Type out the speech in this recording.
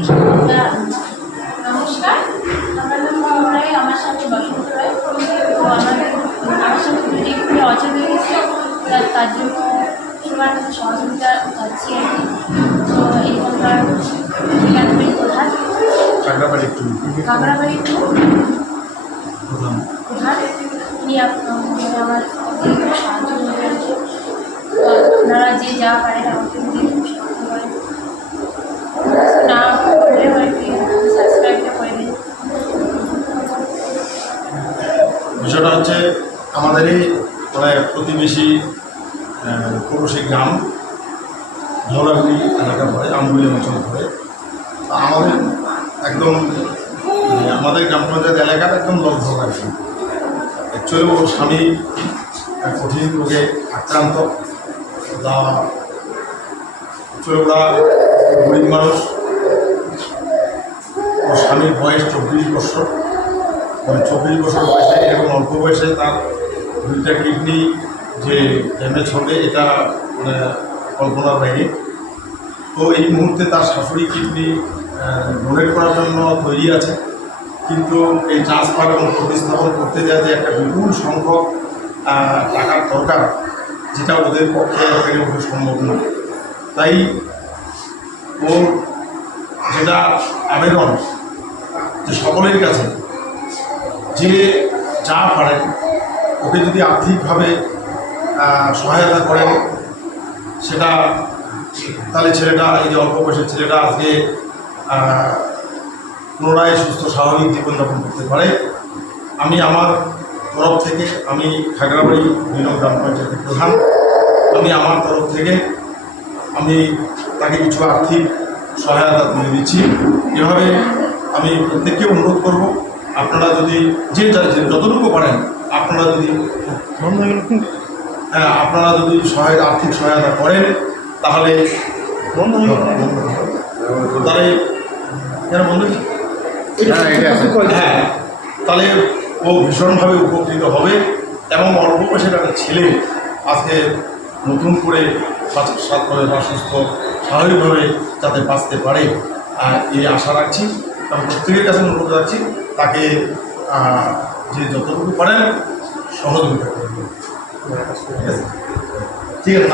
নমস্কার, আমার নাম মমতা রায়, আমার সাথে বসন্ত রায়। তো আমার সাথে দুটি খুবই অচেনা হয়ে গেছে, তার জন্য সবার কাছে সহযোগিতা চাচ্ছি আর কি। তো এইখানকার ঠিকানাবাড়ি প্রধান কাঁকড়াবাড়ি টু প্রধান উনি আমার সাহায্য করে আর কি। আপনারা যে যা পারেন আমাকে যদি সাহায্য করেন, না করলে হয়তো সাবস্ক্রাইবটা করে দিন। বিষয়টা হচ্ছে আমাদেরই প্রায় প্রতিবেশী পড়োশী গ্রাম ধৌলাগুড়ি এলাকা পড়ে, আমগুলি অঞ্চল পড়ে। আমাদের একদম আমাদের গ্রাম পঞ্চায়েত এলাকার একদম লগভগ আর কি। অ্যাকচুয়ালি ওর স্বামী কঠিন রোগে আক্রান্ত। তা অ্যাকচুয়ালি ওরা গরিব মানুষ। ওর স্বামীর বয়স 24 বছর, মানে 24 বছর বয়সে এবং অল্প বয়সে তার দুইটা কিডনি যে ড্যামেজ হবে এটা মানে কল্পনার বাইরে। তো এই মুহূর্তে তার শাশুড়ি কিডনি ডোনেট করার জন্য তৈরি আছে, কিন্তু এই ট্রান্সফার এবং প্রতিস্থাপন করতে যায় যে একটা বিপুল সংখ্যক টাকার দরকার, যেটা ওদের পক্ষে ওঠা সম্ভব না। তাই ওর যেটা আবেদন যে সকলের কাছে যে যা পারেন ওকে যদি আর্থিকভাবে সহায়তা করেন, সেটা তাহলে ছেলেটা, এই যে অল্প বয়সের ছেলেটা আজকে পুনরায় সুস্থ স্বাভাবিক জীবনযাপন করতে পারে। আমি আমার তরফ থেকে, আমি খাগড়াবাড়ি 2 নং গ্রাম পঞ্চায়েতের প্রধান, আমি আমার তরফ থেকে আমি তাকে কিছু আর্থিক সহায়তা তুলে দিচ্ছি। এভাবে আমি প্রত্যেককে অনুরোধ করব, আপনারা যদি যে যতটুকু পারেন আপনারা যদি আর্থিক সহায়তা করেন, তাহলে তাহলে ও ভীষণভাবে উপকৃত হবে এবং অল্প বয়সের একটা ছেলে আজকে নতুন করে সুস্থ স্বাভাবিকভাবে যাতে বাঁচতে পারে এই আশা রাখছি এবং প্রত্যেকের কাছে অনুরোধ রাখছি তাকে যে যতটুকু পারেন সহযোগিতা করবেন। ঠিক আছে,